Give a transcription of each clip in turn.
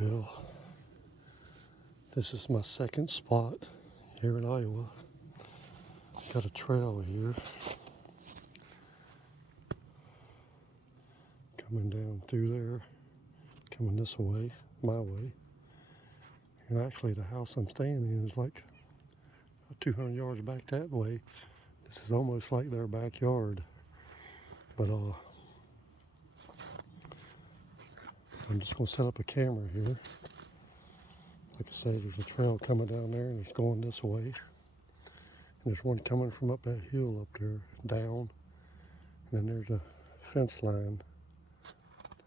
Well, this is my second spot here in Iowa. Got a trail here coming down through there, coming this way, my way. And actually the house I'm staying in is like 200 yards back that way. This is almost like their backyard. But I'm just gonna set up a camera here. Like I say, there's a trail coming down there and it's going this way. And there's one coming from up that hill up there, down. And then there's a fence line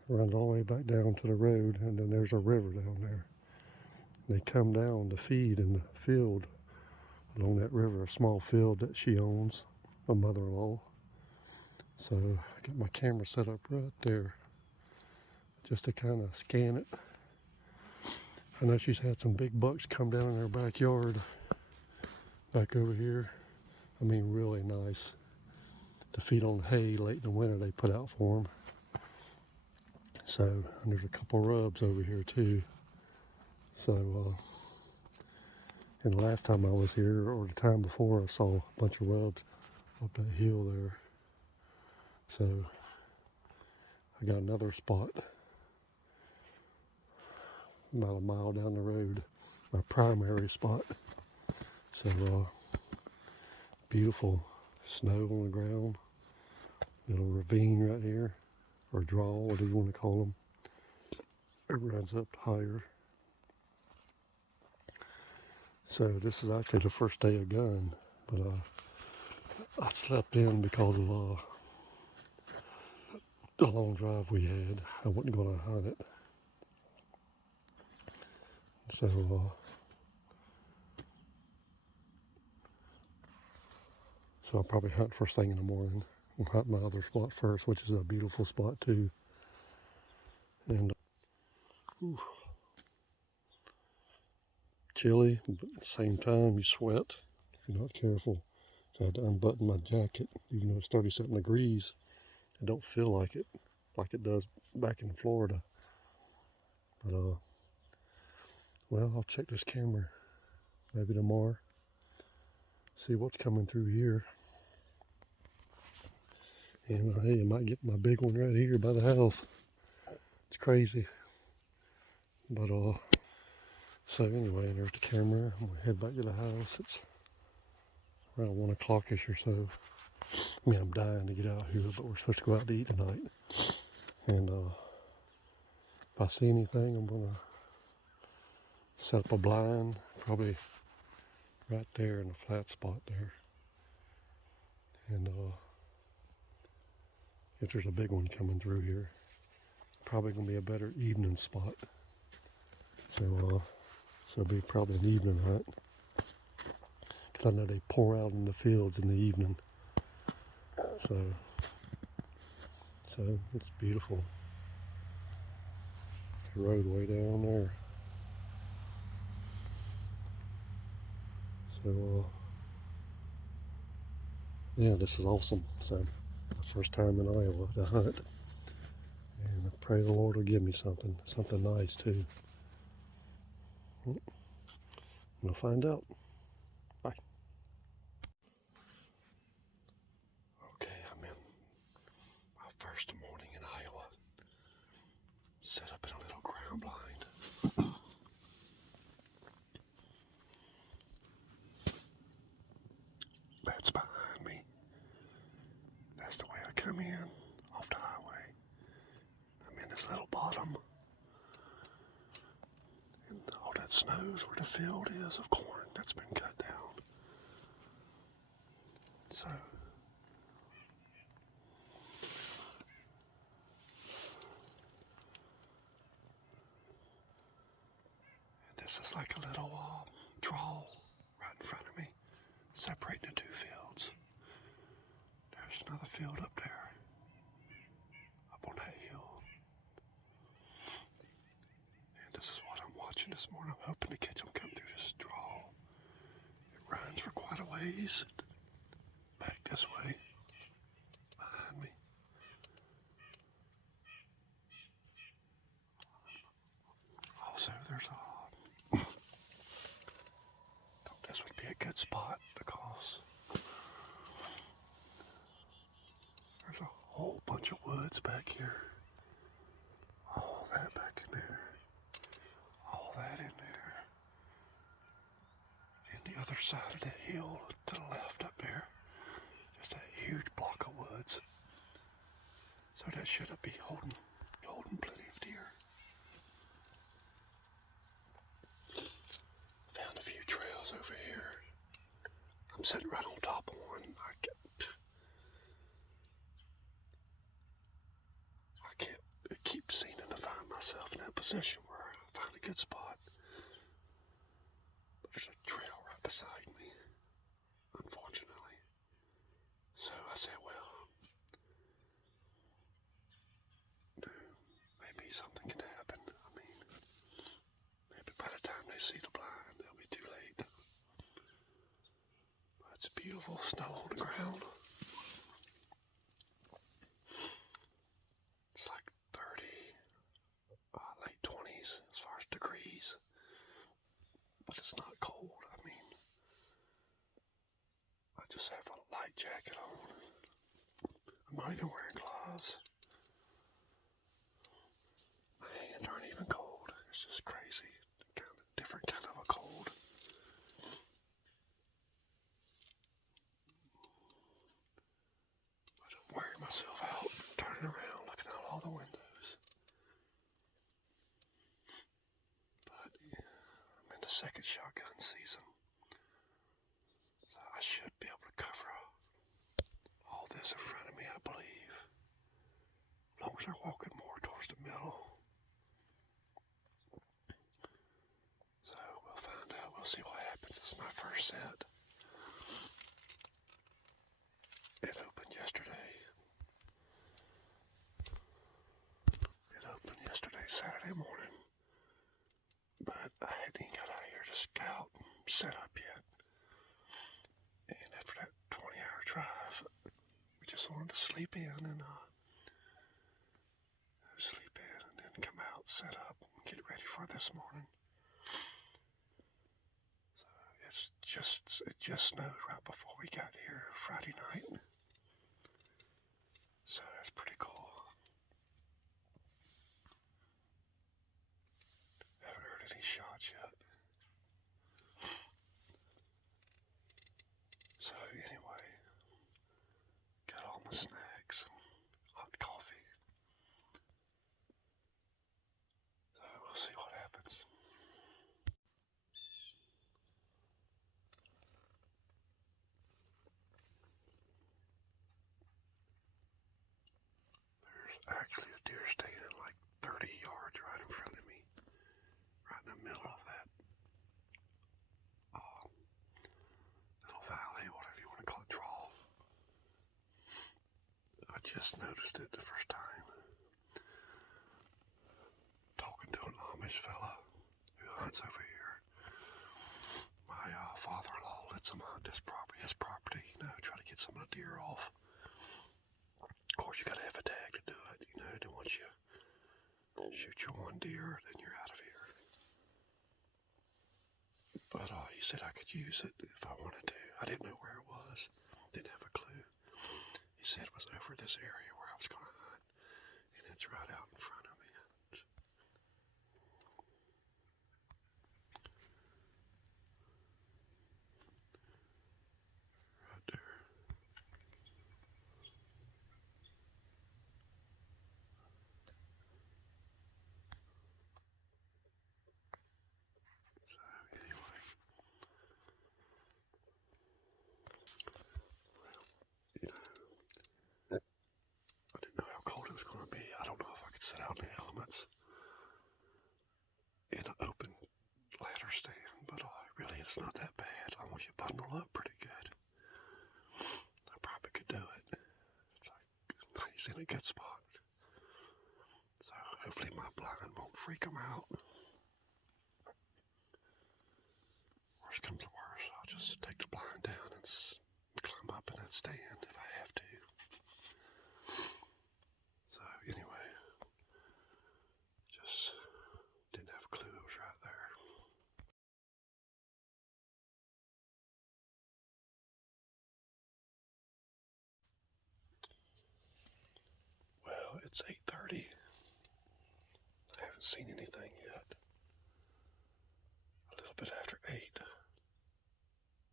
runs all the way back down to the road, and then there's a river down there. They come down to feed in the field along that river, a small field that she owns, my mother-in-law. So I got my camera set up right there just to kind of scan it. I know she's had some big bucks come down in her backyard back over here. I mean, really nice to feed on hay late in the winter they put out for them. So, and there's a couple rubs over here too. So, and the last time I was here, or the time before, I saw a bunch of rubs up that hill there. So, I got another spot about a mile down the road, my primary spot. So, beautiful snow on the ground, little ravine right here, or draw, whatever you want to call them. It runs up higher. So this is actually the first day of gun, but I slept in because of the long drive we had. I wasn't going to hunt it. So I'll probably hunt first thing in the morning. I'll hunt my other spot first, which is a beautiful spot too. And chilly, but at the same time you sweat if you're not careful. So I had to unbutton my jacket, even though it's 37 degrees. I don't feel like it does back in Florida. But well, I'll check this camera maybe tomorrow. See what's coming through here. And hey, I might get my big one right here by the house. It's crazy. But so anyway, there's the camera. I'm gonna head back to the house. It's around 1 o'clock-ish or so. I mean, I'm dying to get out here, but we're supposed to go out to eat tonight. And if I see anything, I'm gonna set up a blind, probably right there in the flat spot there. And if there's a big one coming through here, probably gonna be a better evening spot. So it'll be probably an evening hunt. Cause I know they pour out in the fields in the evening. So it's beautiful. The roadway down there. So yeah, this is awesome. So my first time in Iowa to hunt. And I pray the Lord will give me something nice too. We'll find out. Bye. Okay, I'm in my first morning in Iowa. Set up in a little ground blind. That's behind me. That's the way I come in off the highway. I'm in this little bottom. And all that snow's where the field is of corn that's been cut down. So this is like a little draw right in front of me, separating the two fields. There's another field up there, up on that hill. And this is what I'm watching this morning. I'm hoping to catch them come through this draw. It runs for quite a ways. Back this way, behind me. Also there's a... Thought this would be a good spot because there's a whole bunch of woods back here. All that back in there. All that in there. And the other side of the hill to the left up there. Just a huge block of woods. So that should be holding plenty of deer. Found a few trails over here. I'm sitting right on top of one. I keep seeming to find myself in that position where I find a good spot. But there's a trail right beside me, unfortunately. So I said, well, maybe something can happen. I mean, maybe by the time they see the blind, they'll be too late. But it's beautiful snow on the ground. It's like 30, late 20s as far as degrees. But it's not cold. I mean, I just have a light jacket on. I'm not even wearing gloves. My hands aren't even cold. It's just crazy. Different kind of a cold. But I'm wearing myself out, turning around, looking out all the windows. But yeah, I'm in the second shotgun season. So I should be able to cover all this in front of me, I believe. As long as they're walking more towards the middle. So we'll find out. We'll see what happens. This is my first set. It opened yesterday. Saturday morning. But I hadn't even got out here to scout and set up yet. And after that 20-hour drive, we just wanted to sleep in and then come out, set up, and get ready for this morning. So it just snowed right before we got here Friday night. So that's pretty cool. Haven't heard any shots yet. So anyway, got all my snacks and hot coffee. So we'll see what happens. There's actually a deer stand like 30 yards right in front of me. Right in the middle of that little valley, whatever you want to call it, draw. I just noticed it the first time. Talking to an Amish fella who hunts over here. My father-in-law lets him hunt his property, try to get some of the deer off. Of course, you gotta have a tag to do it, then once you shoot your one deer, then you're out of here. But he said I could use it if I wanted to. I didn't know where it was. Didn't have a clue. He said it was over this area where I was going to hunt. And it's right out in front of me. Right there. I didn't know how cold it was going to be. I don't know if I could sit out in the elements in an open ladder stand, but really it's not that bad. As long as you bundle up pretty good, I probably could do it. It's like he's in a good spot. So hopefully my blind won't freak him out. Worst comes to worst, I'll just take the blind down and climb up in that stand if I have to. So anyway, just didn't have a clue it was right there. It's 8:30. I haven't seen anything yet. A little bit after 8.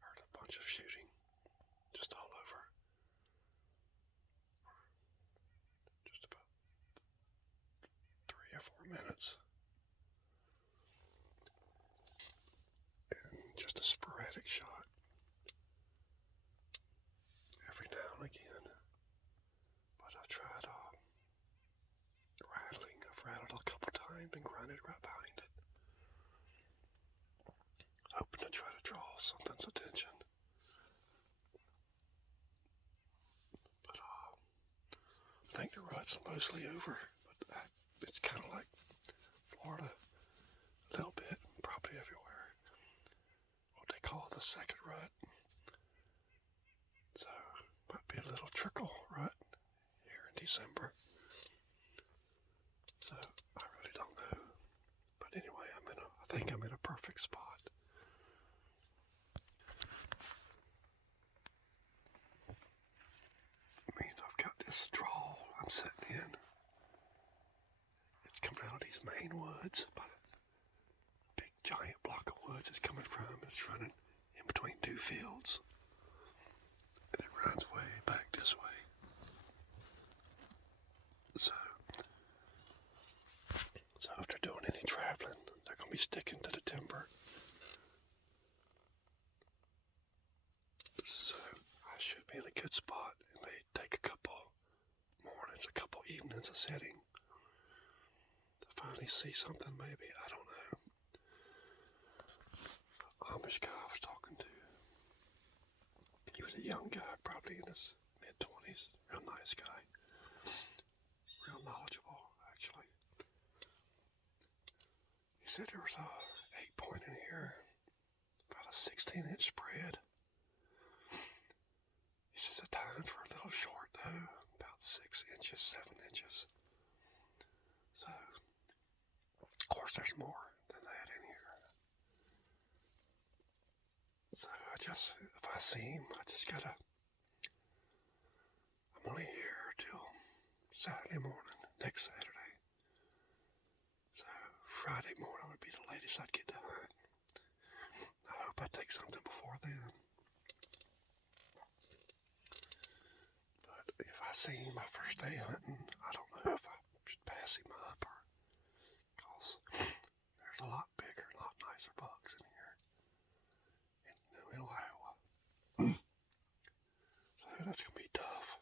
Heard a bunch of shooting just all over. Just about 3 or 4 minutes. And just a sporadic shot every now and again. But I've tried rattling. I've rattled a couple times and grinded right behind it. Hoping to try to draw something's attention. But I think the rut's mostly over. But it's kind of like Florida a little bit, probably everywhere. What they call the second rut. So might be a little trickle rut here in December. So I really don't know. But anyway, I think I'm in a perfect spot. I mean, I've got this draw I'm sitting in. It's coming out of these main woods, but a big giant block of woods is coming from. It's running in between two fields. And it runs way back this way. So if they're doing any traveling, they're going to be sticking to the timber. So I should be in a good spot. It may take a couple mornings, a couple evenings of sitting to finally see something maybe. I don't know. The Amish guy I was talking to, he was a young guy, probably in his mid-20s. Real nice guy. Real knowledgeable, actually. He said there was a 8-point in here, about a 16-inch spread. He says the tines were a little short though, about 6 inches, 7 inches. So, of course there's more than that in here. So if I see him, I just gotta, I'm only here till Saturday morning, next Saturday. So Friday morning would be the latest I'd get to hunt. I hope I take something before then. But if I see him my first day hunting, I don't know if I should pass him up or, because there's a lot bigger, a lot nicer bucks in here in Iowa. So that's going to be tough.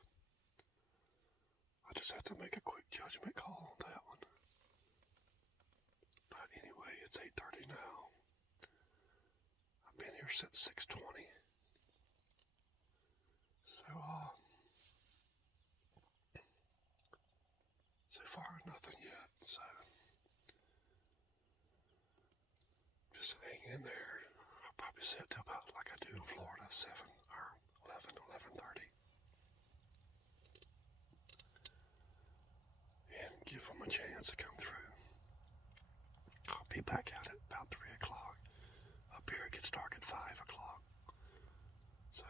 I just have to make a quick judgment call on that one. But anyway, it's 8:30 now. I've been here since 6:20. So far nothing yet. So just hang in there. I'll probably sit till about like I do in Florida, 7 or 11, 11:30. And give them a chance to come through. I'll be back out at about 3 o'clock. Up here it gets dark at 5 o'clock. So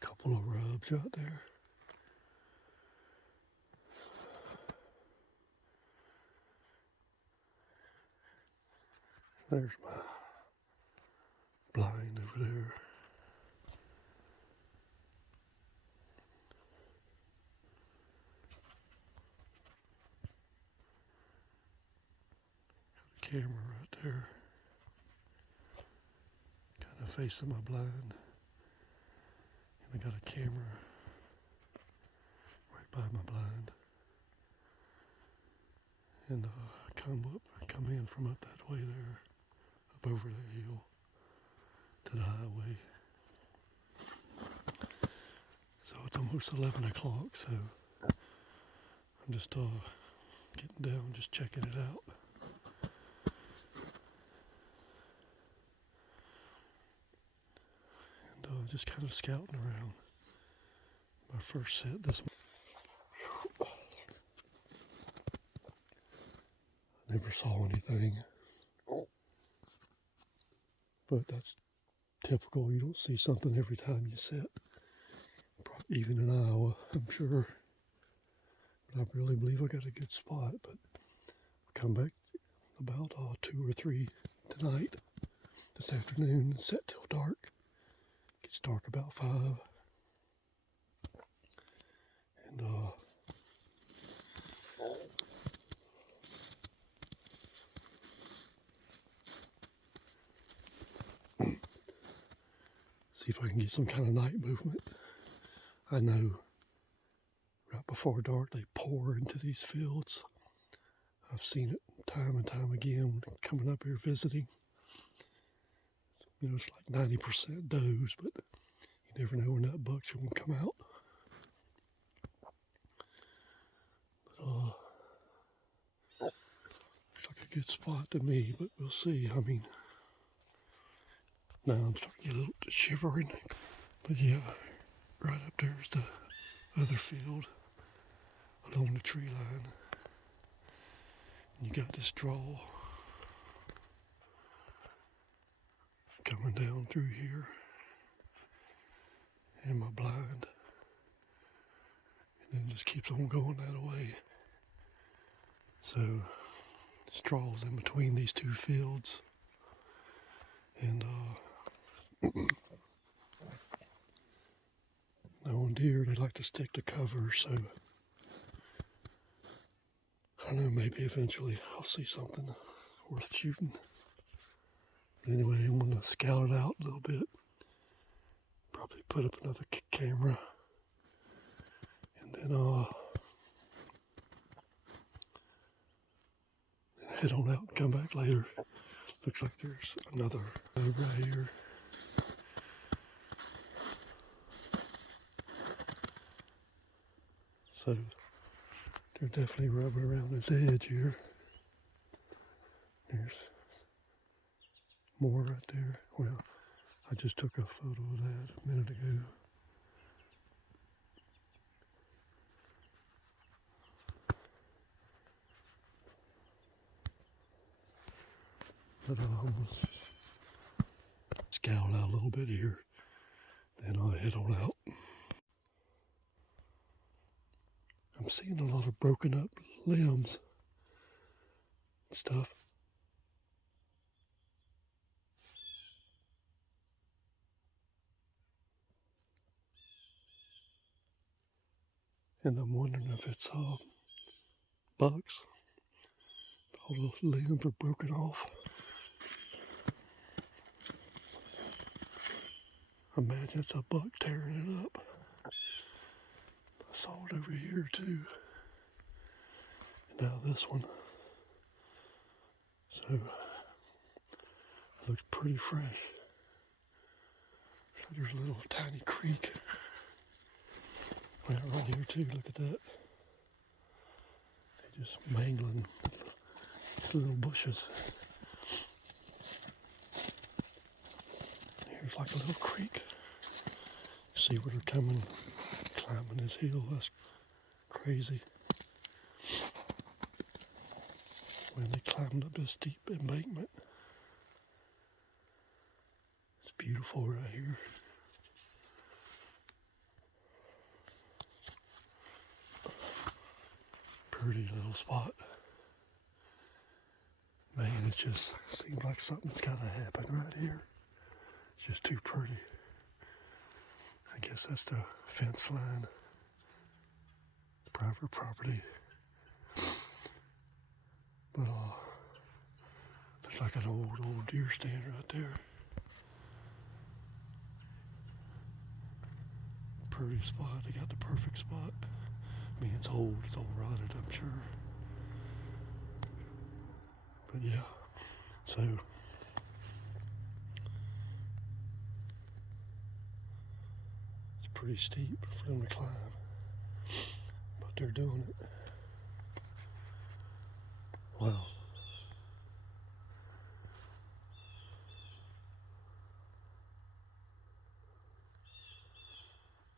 couple of rubs out there. There's my blind over there. Camera right there, kind of facing my blind, and I got a camera right by my blind, and come in from up that way there, up over that hill to the highway. So it's almost 11 o'clock, so I'm just getting down, just checking it out. And just kind of scouting around. My first set this morning. I never saw anything. But that's typical. You don't see something every time you sit. Even in Iowa, I'm sure. But I really believe I got a good spot. But I'll come back about 2 or 3 tonight, this afternoon, and set till dark. Gets dark about 5. And see if I can get some kind of night movement. I know right before dark they pour into these fields. I've seen it time and time again coming up here visiting. You know, it's like 90% does, but you never know when that buck's going to come out. But looks like a good spot to me, but we'll see. I mean, now I'm starting to get a little shivering. But yeah, right up there's the other field along the tree line. And you got this draw coming down through here. And my blind. And then just keeps on going that way. So straws in between these two fields. And knowing deer, they like to stick to cover, so I don't know, maybe eventually I'll see something worth shooting. But anyway, I'm gonna scout it out a little bit. Probably put up another camera. And then head on out and come back later. Looks like there's another road right here. So they're definitely rubbing around this edge here. There's more right there. Well, I just took a photo of that a minute ago. But I'll scout out a little bit here, then I'll head on out. I'm seeing a lot of broken up limbs and stuff. And I'm wondering if it's bucks. All the limbs are broken off. I imagine it's a buck tearing it up. I saw it over here too. And now this one. So it looks pretty fresh. So there's a little tiny creek. Right here too, look at that. They're just mangling these little bushes. Here's like a little creek. You see where they're coming, climbing this hill. That's crazy. When they climbed up this steep embankment. It's beautiful right here. Pretty little spot. Man, it just seems like something's got to happen right here. It's just too pretty. I guess that's the fence line. Private property. But looks like an old deer stand right there. Pretty spot. They got the perfect spot. I mean, it's old. It's all rotted, I'm sure. But yeah, so it's pretty steep for them to climb, but they're doing it. Wow.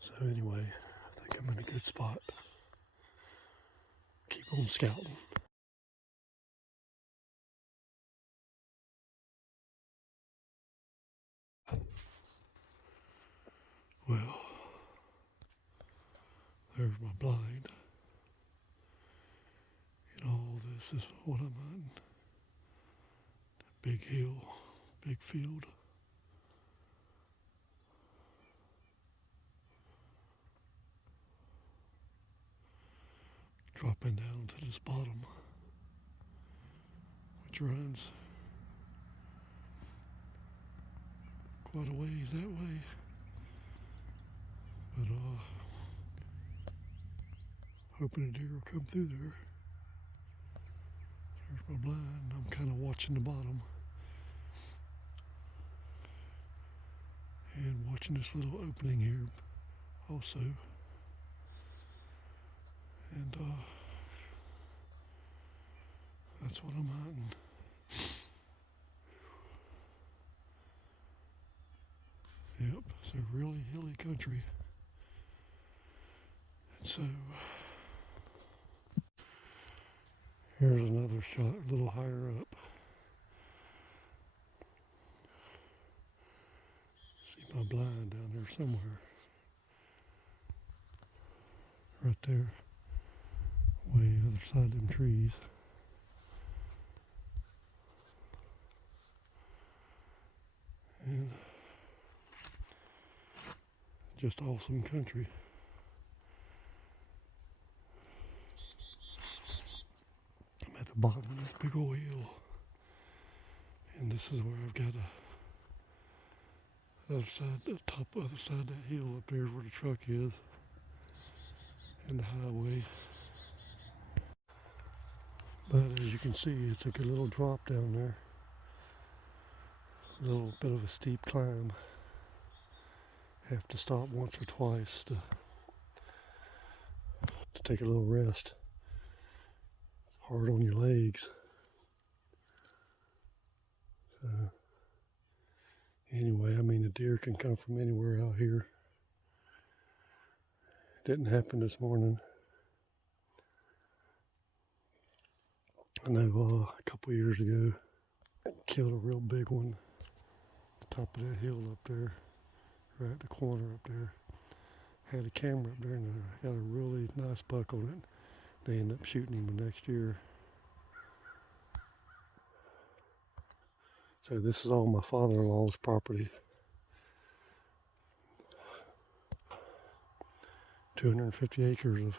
So anyway, I think I'm in a good spot. Keep on scouting. Well, there's my blind. And all this is what I'm hunting. Big hill, big field. Dropping down to this bottom, which runs quite a ways that way. But hoping a deer will come through there. There's my blind. I'm kind of watching the bottom and watching this little opening here also. And that's what I'm hunting. Yep, it's a really hilly country. And so here's another shot a little higher up. See my blind down there somewhere. Right there, way other side of them trees. And just awesome country. I'm at the bottom of this big old hill. And this is where I've got the other side of that hill up there is where the truck is. And the highway. But as you can see, it's a good little drop down there. A little bit of a steep climb. Have to stop once or twice to take a little rest. Hard on your legs. So anyway, I mean, a deer can come from anywhere out here. Didn't happen this morning. I know a couple years ago, killed a real big one at the top of that hill up there, right at the corner up there. Had a camera up there and I got a really nice buck on it. They ended up shooting him the next year. So this is all my father-in-law's property. 250 acres of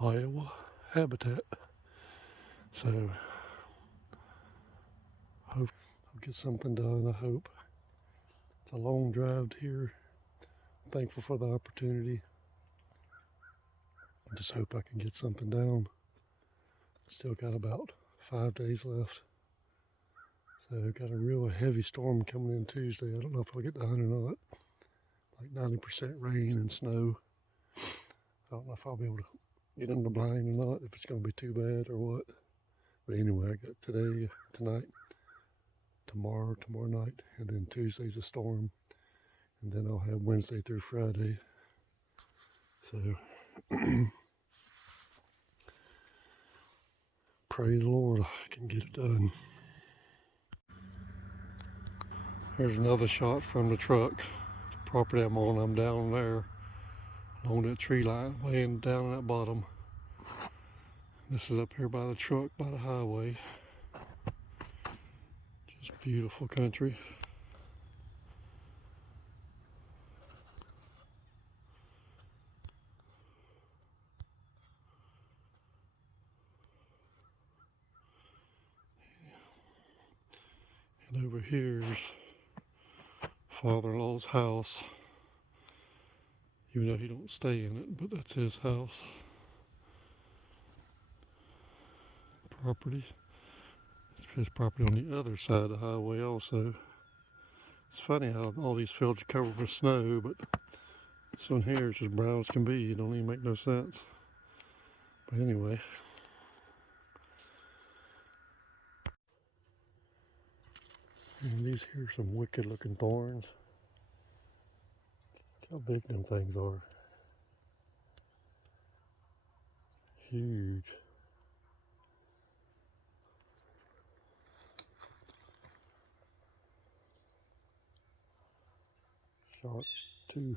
Iowa habitat. So hope I'll get something done, I hope. It's a long drive here. I'm thankful for the opportunity. I just hope I can get something done. Still got about 5 days left. So I've got a real heavy storm coming in Tuesday. I don't know if I'll get done or not. Like 90% rain and snow. I don't know if I'll be able to get in the blind or not, if it's going to be too bad or what. But anyway, I got today, tonight, tomorrow night, and then Tuesday's a storm. And then I'll have Wednesday through Friday. So pray the Lord I can get it done. There's another shot from the truck. The property I'm on, I'm down there along that tree line, way down at that bottom. This is up here by the truck, by the highway. Just beautiful country. And over here is father-in-law's house. Even though he don't stay in it, but that's his house. Property. It's his property on the other side of the highway also. It's funny how all these fields are covered with snow, but this one here is just brown as can be. It don't even make no sense. But anyway. And these here are some wicked looking thorns. Look how big them things are. Huge. dark too.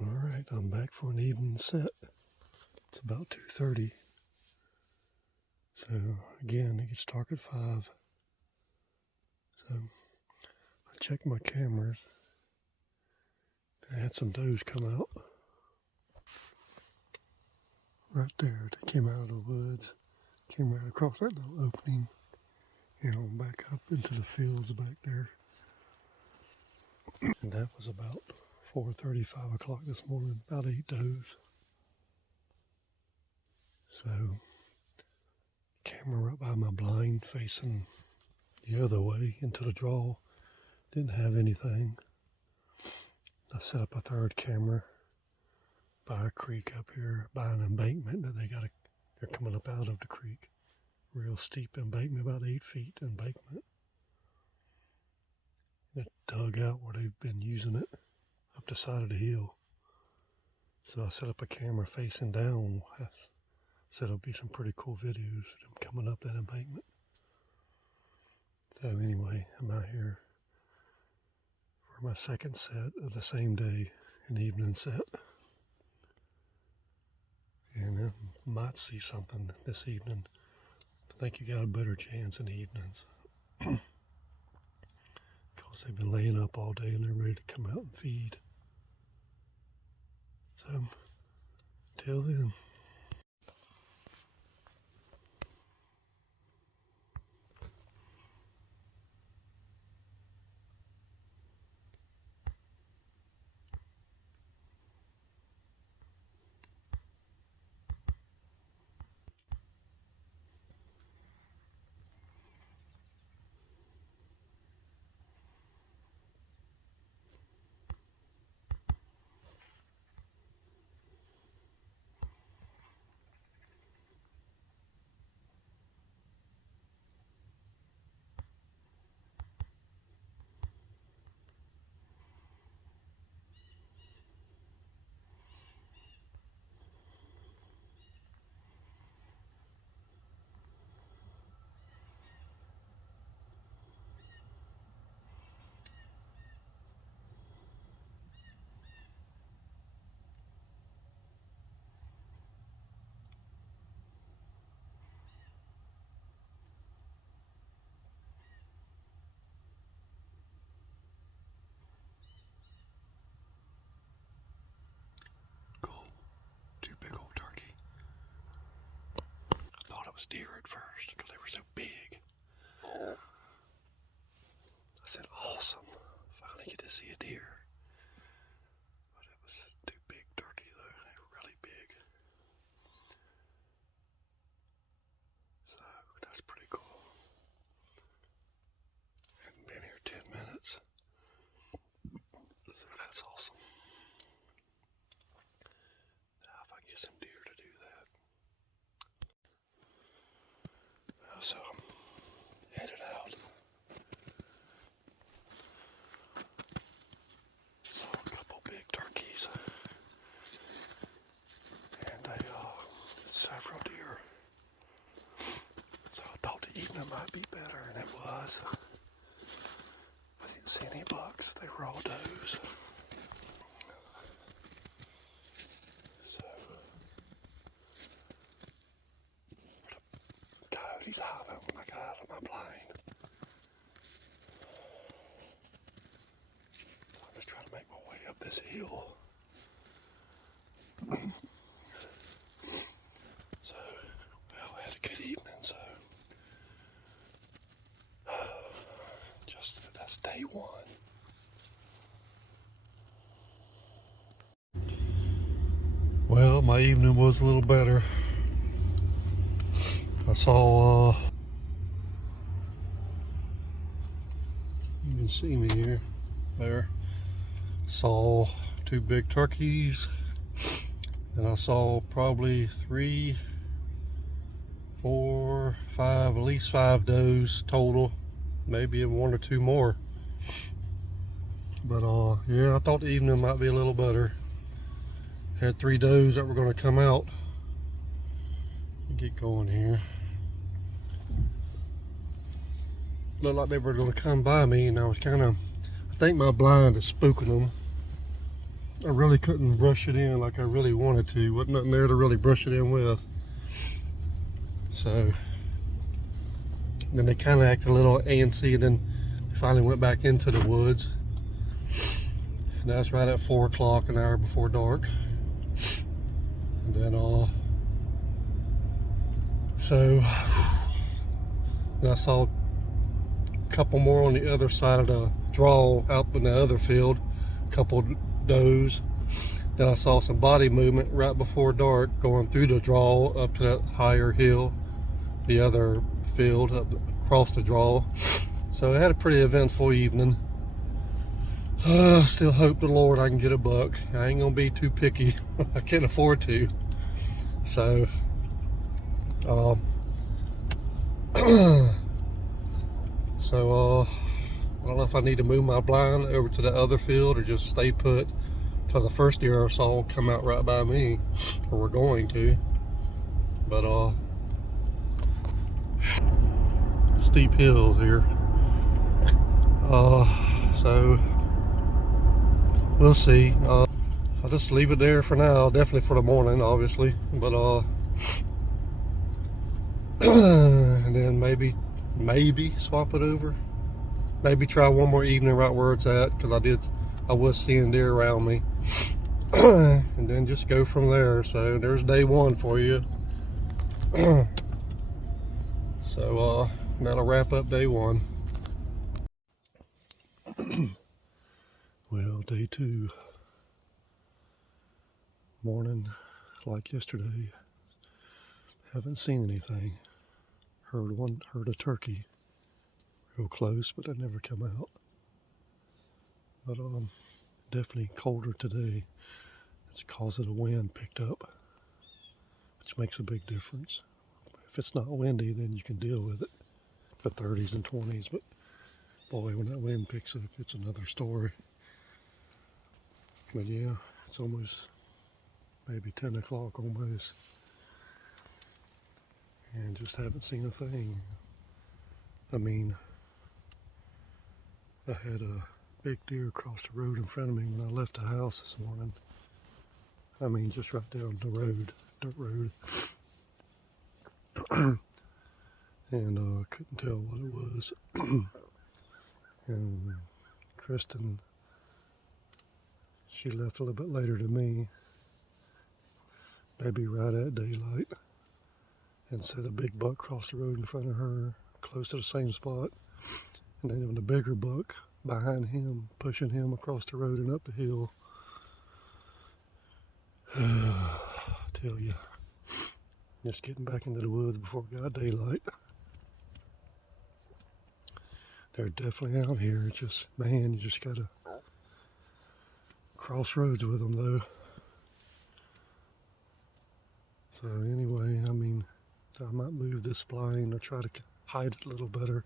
All right, I'm back for an evening set. It's about 2:30. So again, it gets dark at 5. So I checked my cameras. I had some does come out. Right there, they came out of the woods, came right across that little opening, and on back up into the fields back there. And that was about 4:30, 5 o'clock this morning, about 8 does. So, camera right by my blind facing the other way into the draw. Didn't have anything. I set up a third camera by a creek up here, by an embankment that they're coming up out of the creek. Real steep embankment, about 8 feet embankment. It dug out where they've been using it, up the side of the hill. So I set up a camera facing down. I said it'll be some pretty cool videos of them coming up that embankment. So anyway, I'm out here for my second set of the same day, an evening set. And I might see something this evening. I think you got a better chance in the evenings. Because they've been laying up all day and they're ready to come out and feed. So, till then. Two big old turkey. I thought it was deer at first because they were so big. I said, awesome. Finally get to see a deer. But it was too big turkey though. They were really big. So that's pretty cool. Haven't been here 10 minutes. So that's awesome. Now if I get some deer to do that. So I'm headed out. Saw a couple big turkeys and several deer. So I thought the evening might be better, and it was. I didn't see any bucks. They were all does. So the coyotes howling when I got out of my blind. So I'm just trying to make my way up this hill. So, well, I had a good evening, so that's day one. Well, my evening was a little better. I saw, you can see me here, there. Saw 2 big turkeys, and I saw probably 3, 4, 5, at least 5 does total, maybe 1 or 2 more. But yeah, I thought the evening might be a little better. Had 3 does that were going to come out. Get going here. looked like they were going to come by me, and I was kind of, I think my blind is spooking them. I really couldn't brush it in like I really wanted to. Wasn't nothing there to really brush it in with. So then they kind of acted a little antsy, and then they finally went back into the woods. And that's right at 4 o'clock, an hour before dark. And then so and I saw a couple more on the other side of the draw out in the other field, a couple does. Then I saw some body movement right before dark going through the draw up to that higher hill, the other field up across the draw. So I had a pretty eventful evening. Still hope the Lord I can get a buck. I ain't gonna be too picky. I can't afford to. So I don't know if I need to move my blind over to the other field or just stay put, because the first deer I saw will come out right by me, or we're going to. But steep hills here. So we'll see. I'll just leave it there for now, definitely for the morning, obviously. But and then maybe swap it over. Maybe try one more evening right where it's at, because I was seeing deer around me. And then just go from there. So there's day one for you. So that'll wrap up day one. Well, day two. Morning, like yesterday. Haven't seen anything. Heard a turkey real close, but that never come out. But definitely colder today. It's because of the wind picked up, which makes a big difference. If it's not windy, then you can deal with it, the 30s and 20s. But boy, when that wind picks up, it's another story. But yeah, it's almost maybe 10 o'clock almost, and just haven't seen a thing. I mean, I had a big deer across the road in front of me when I left the house this morning. I mean, just right down the road, dirt road. And couldn't tell what it was. And Kristen, she left a little bit later than me, maybe right at daylight, and said a big buck crossed the road in front of her, close to the same spot. And then there was a bigger buck behind him, pushing him across the road and up the hill. I tell you, just getting back into the woods before it got daylight. They're definitely out here. It's just, man, you just gotta cross roads with them, though. So anyway, I mean, I might move this blind or try to hide it a little better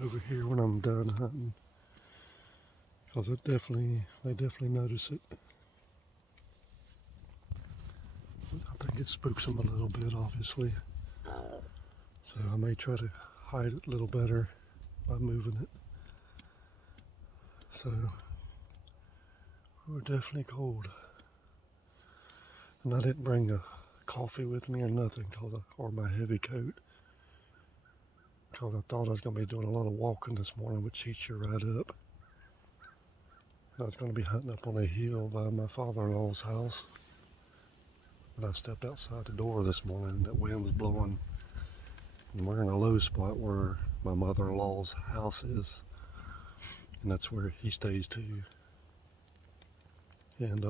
over here when I'm done hunting, because they definitely notice it. I think it spooks them a little bit, obviously. So I may try to hide it a little better by moving it. So we're definitely cold. And I didn't bring a coffee with me or nothing, or my heavy coat, because I thought I was going to be doing a lot of walking this morning, which heats you right up. I was going to be hunting up on a hill by my father-in-law's house. But I stepped outside the door this morning and that wind was blowing. And we're in a low spot where my mother-in-law's house is. And that's where he stays too. And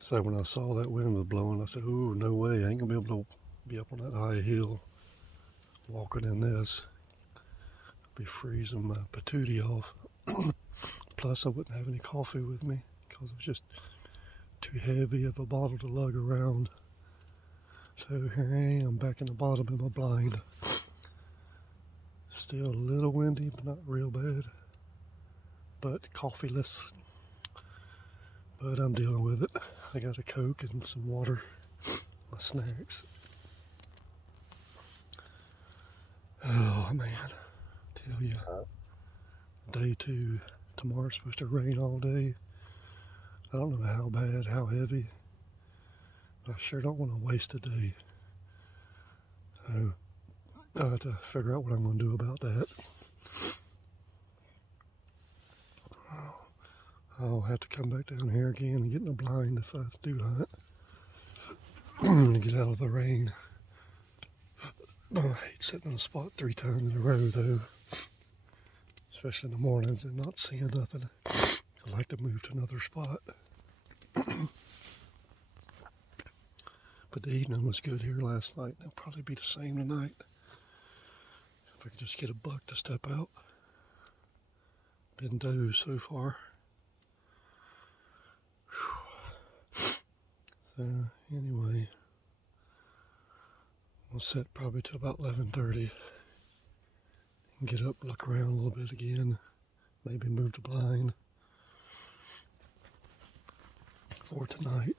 so when I saw that wind was blowing, I said, "Ooh, no way, I ain't gonna be able to be up on that high hill walking in this. I'd be freezing my patootie off." Plus I wouldn't have any coffee with me because it was just too heavy of a bottle to lug around. So here I am back in the bottom of my blind. Still a little windy, but not real bad. But coffeeless. But I'm dealing with it. I got a Coke and some water, my snacks. Oh man. tell you, day 2, tomorrow's supposed to rain all day. I don't know how bad, how heavy. I sure don't want to waste a day. So I have to figure out what I'm going to do about that. I'll have to come back down here again and get in the blind if I do hunt. To get out of the rain. I hate sitting in a spot 3 times in a row though. Especially in the mornings and not seeing nothing. I like to move to another spot. But the evening was good here last night. It'll probably be the same tonight. If I could just get a buck to step out. Been does so far. So anyway, we'll set probably till about 11:30. And get up, look around a little bit again. Maybe move the blind for tonight.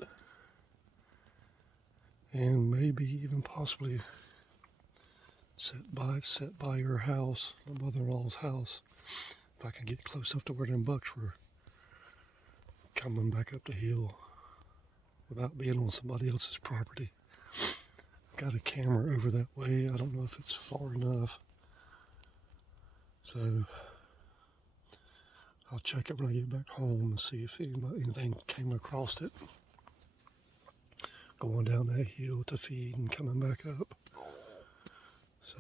And maybe even possibly sit by your house, my mother-in-law's house, if I can get close enough to where them bucks were coming back up the hill without being on somebody else's property. Got a camera over that way. I don't know if it's far enough. So I'll check it when I get back home and see if anything came across it. Going down that hill to feed and coming back up. So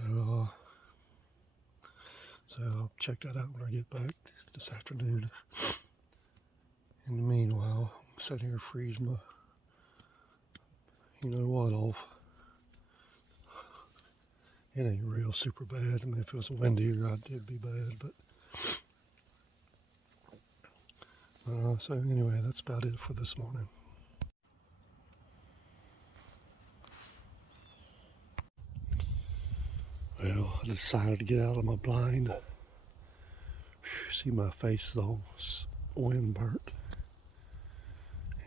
I'll check that out when I get back this afternoon. In the meanwhile, I'm sitting here freezing my, you know what, off. It ain't real super bad. I mean, if it was windier, it'd be bad, but. So anyway, that's about it for this morning. Well, I decided to get out of my blind. See, my face is all wind burnt.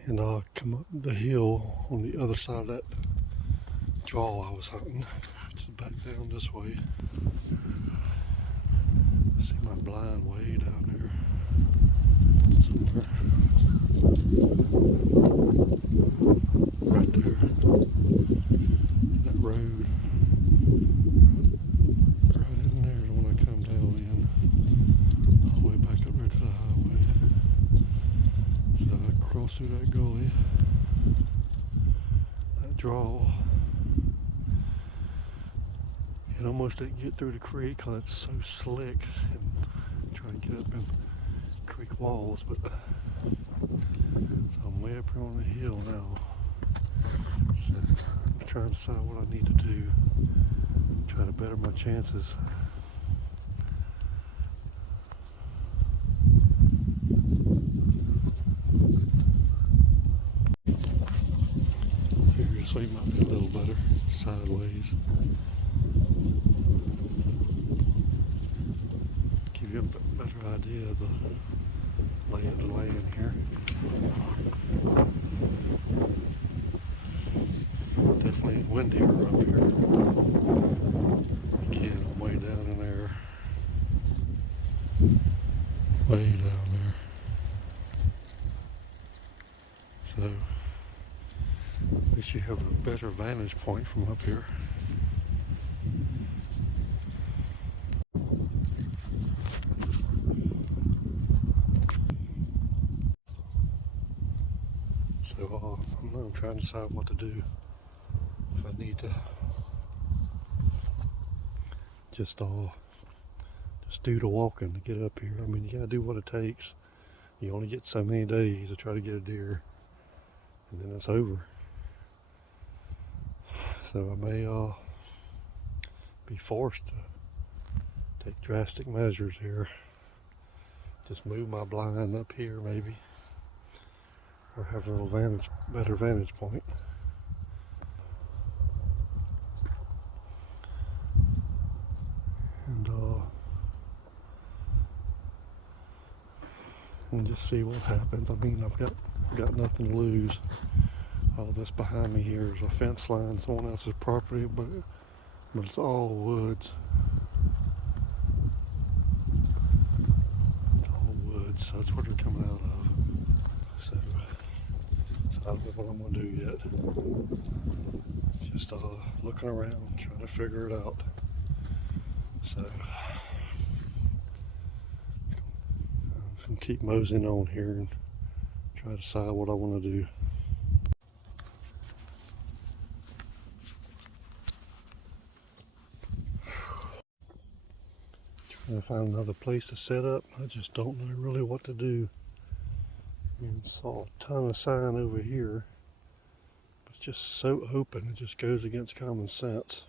And I'll come up the hill on the other side of that draw I was hunting. Just back down this way. See my blind way down there somewhere. Right there. That road. Right in there is when I come down in. All the way back up there to the highway. So I cross through that gully. That draw. And almost didn't get through the creek because it's so slick and trying to get up in creek walls, but so I'm way up here on the hill now. So I'm trying to decide what I need to do, try to better my chances. Seriously, might be a little better sideways. Give you a better idea of the lay of the land here. Definitely windier up here. Again, I'm way down in there. Way down there. So, at least you have a better vantage point from up here. So I'm trying to decide what to do. If I need to just do the walking to get up here. I mean, you gotta do what it takes. You only get so many days to try to get a deer, and then it's over. So I may be forced to take drastic measures here. Just move my blind up here maybe. Or have a little better vantage point. And just see what happens. I mean, I've got nothing to lose. All this behind me here is a fence line, someone else's property, but it's all woods. woods. That's where they're coming out of. So I don't know what I'm gonna do yet. Just looking around, trying to figure it out. So I'm just gonna keep moseying on here and try to decide what I want to do. Trying to find another place to set up. I just don't know really what to do. I mean, saw a ton of sign over here, but it's just so open. It just goes against common sense.